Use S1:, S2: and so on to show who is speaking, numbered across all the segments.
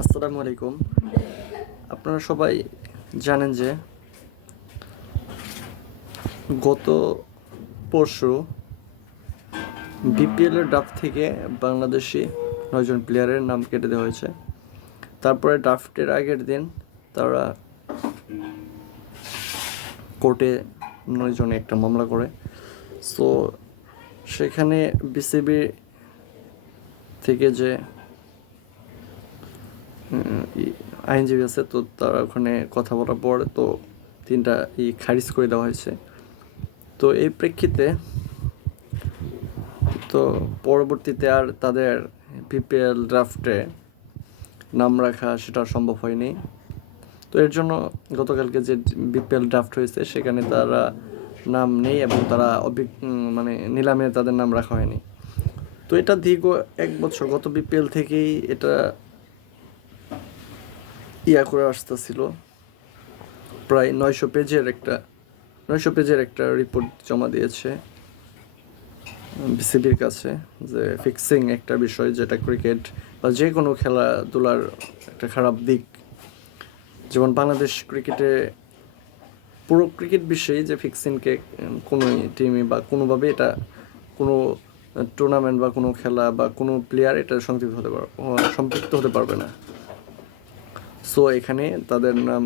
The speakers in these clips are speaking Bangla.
S1: আসসালামু আলাইকুম। আপনারা সবাই জানেন যে গত পরশু বিপিএল এর ড্রাফট থেকে বাংলাদেশি নয়জন প্লেয়ারের নাম কেটে দেওয়া হয়েছে। তারপরে ড্রাফটের আগের দিন তারা কোর্টে নয়জনে একটা মামলা করে। সো সেখানে বিসিবি থেকে যে আইনজীবী আছে, তো তারা ওখানে কথা বলার পর তো তিনটা ই খারিজ করে দেওয়া হয়েছে। তো এই প্রেক্ষিতে তো পরবর্তীতে আর তাদের বিপিএল ড্রাফটে নাম রাখা সেটা সম্ভব হয়নি। তো এর জন্য গতকালকে যে বিপিএল ড্রাফট হয়েছে, সেখানে তারা নাম নেই এবং তারা মানে নিলামে তাদের নাম রাখা হয়নি। তো এটা দীর্ঘ এক বছর, গত বিপিএল থেকেই এটা ইয়া করে আসতেছিল। প্রায় নয়শো পেজের একটা, নয়শো পেজের একটা রিপোর্ট জমা দিয়েছে বিসিবির কাছে যে ফিক্সিং একটা বিষয় যেটা ক্রিকেট বা যে কোনো খেলাধুলার একটা খারাপ দিক। যেমন বাংলাদেশ ক্রিকেটে পুরো ক্রিকেট বিষয়ে যে ফিক্সিংকে কোনো টিমে বা কোনোভাবে এটা কোনো টুর্নামেন্ট বা কোনো খেলা বা কোনো প্লেয়ার এটা সংযুক্ত হতে পারবে সম্পৃক্ত হতে পারবে না। সো এখানে তাদের নাম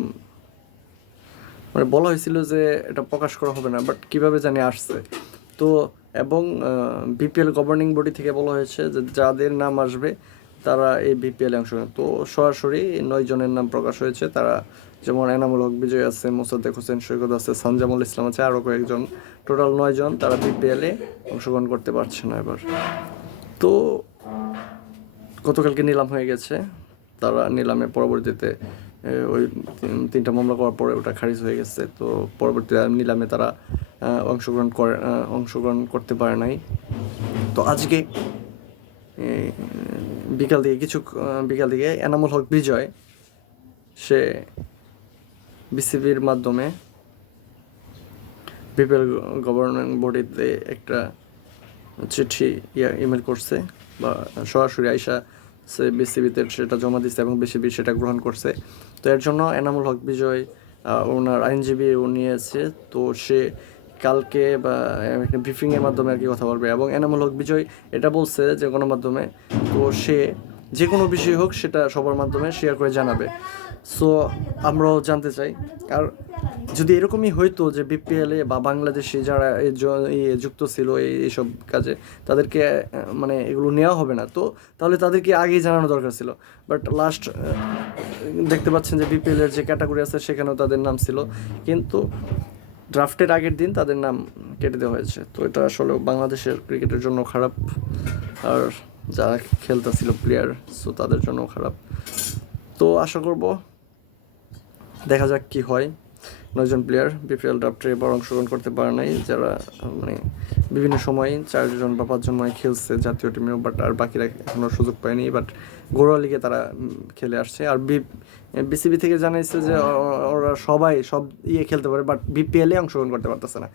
S1: মানে বলা হয়েছিল যে এটা প্রকাশ করা হবে না বাট কীভাবে জানি আসছে। তো, এবং বিপিএল গভর্নিং বডি থেকে বলা হয়েছে যে যাদের নাম আসবে, তারা এই বিপিএল অংশ তো, সরাসরি নয় জনের নাম প্রকাশ হয়েছে, তারা যেমন এনামুল হক, বিজয় আছে, মোসাদ্দেক হোসেন, সৈকত আছে সঞ্জামুল ইসলাম আছে আরও কয়েকজন। টোটাল নয় জন তারা বিপিএলে অংশগ্রহণ করতে পারছে না এবার। তো, গতকালকে নিলাম হয়ে গেছে। তারা নিলামে পরবর্তীতে ওই তিন- তিনটা মামলা করার পরে ওটা খারিজ হয়ে গেছে। তো পরবর্তীতে নিলামে তারা অংশগ্রহণ করে অংশগ্রহণ করতে পারে নাই। তো আজকে বিকাল দিকে কিছু বিকাল দিকে এনামুল হক বিজয়, সে বিসিবির মাধ্যমে বিপিএল গভর্নিং বডিতে একটা চিঠি, ইয়া, ইমেল করছে বা সরাসরি আইসা বিসিবিতে সেটা জমা দিচ্ছে এবং বিসিবি সেটা গ্রহণ করছে। তো এর জন্য এনামুল হক বিজয় ওনার আইনজীবী নিয়েছে। তো সে কালকে বা ব্রিফিংয়ের মাধ্যমে আর কি কথা বলবে। এবং এনামুল হক বিজয় এটা বলছে যে কোনো মাধ্যমে তো সে যে কোনো বিষয় হোক সেটা সবার মাধ্যমে শেয়ার করে জানাবে। সো আমরাও জানতে চাই। আর যদি এরকমই হইতো যে বিপিএলে বা বাংলাদেশে যারা যুক্ত ছিল এই- এইসব কাজে, তাদেরকে মানে এগুলো নেওয়া হবে না, তো তাহলে তাদেরকে আগেই জানানো দরকার ছিল। বাট লাস্ট দেখতে পাচ্ছেন যে বিপিএল এর যে ক্যাটাগরি আছে, সেখানেও তাদের নাম ছিল। কিন্তু ড্রাফটের আগের দিন তাদের নাম কেটে দেওয়া হয়েছে। তো এটা আসলে বাংলাদেশের ক্রিকেটের জন্য খারাপ। আর যারা খেলতেছিল প্লেয়ার সো তাদের জন্য খারাপ। তো আশা করব দেখা যাক কি হয়। নয়জন প্লেয়ার বিপিএল ড্রাফটে এবার অংশগ্রহণ করতে পারে নাই, যারা মানে বিভিন্ন সময় চারজন বা পাঁচজন মানে খেলছে জাতীয় টিমেও বাট আর বাকিরা এখনও সুযোগ পায়নি বাট ঘরোয়া লিগে তারা খেলে আসছে। আর বি বিসিবি থেকে জানাইছে যে ওরা সবাই সব ইয়ে খেলতে পারে বাট বিপিএলে অংশগ্রহণ করতে পারতেছে না।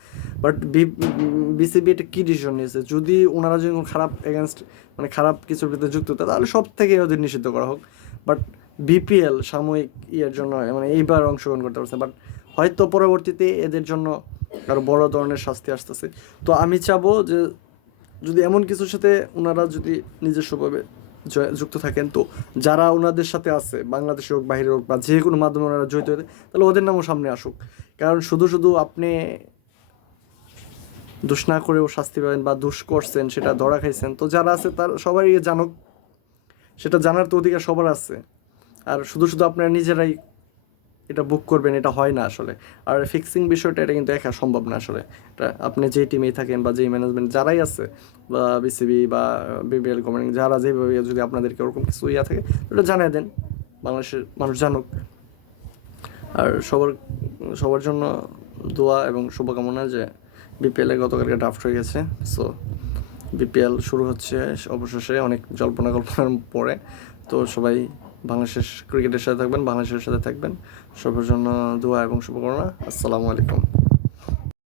S1: বাট বিসিবি এটা কী ডিসিশন নিয়েছে? যদি ওনারা যদি খারাপ এগেনস্ট মানে খারাপ কিছুর ভিতরে যুক্ত হতো, তাহলে সব থেকে ওদের নিষিদ্ধ করা হোক। বাট বিপিএল সাময়িক ইয়ের জন্য মানে এইবার অংশগ্রহণ করতে পারছে বাট হয়তো পরবর্তীতে এদের জন্য আরও বড় ধরনের শাস্তি আসতেছে। তো আমি চাবো যে যদি এমন কিছুর সাথে ওনারা যদি নিজস্বভাবে যুক্ত থাকেন, তো যারা ওনাদের সাথে আছে, বাংলাদেশে হোক বাইরে হোক, বা যে কোনো মাধ্যমে ওনারা জড়িত হতে, তাহলে ওদের নামও সামনে আসুক। কারণ শুধু শুধু আপনি দোষ না করেও শাস্তি পাবেন বা দোষ করছেন, সেটা ধরা খাইছেন, তো যারা আছে তার সবাই জানুক। সেটা জানার তো অধিকার সবার আছে। আর শুধু শুধু আপনারা নিজেরাই এটা বুক করবেন, এটা হয় না আসলে। আর ফিক্সিং বিষয়টা, এটা কিন্তু একা সম্ভব না আসলে। এটা আপনি যেই টিমেই থাকেন বা যেই ম্যানেজমেন্ট যারাই আছে, বা বিসিবি বা বিবিএল গভর্নিং যারা যেভাবে যদি আপনাদেরকে ওরকম কিছু ইয়া থাকে, ওটা জানিয়ে দেন। বাংলাদেশের মানুষ জানুক। আর সবার সবার জন্য দোয়া এবং শুভকামনা যে বিপিএলে গতকালকে ড্রাফট হয়ে গেছে। সো বিপিএল শুরু হচ্ছে অবশেষে, অনেক জল্পনা কল্পনার পরে। তো সবাই বাংলাদেশের ক্রিকেটের সাথে থাকবেন বাংলাদেশের সাথে থাকবেন। সবার জন্য দোয়া এবং শুভকামনা। আসসালামু আলাইকুম।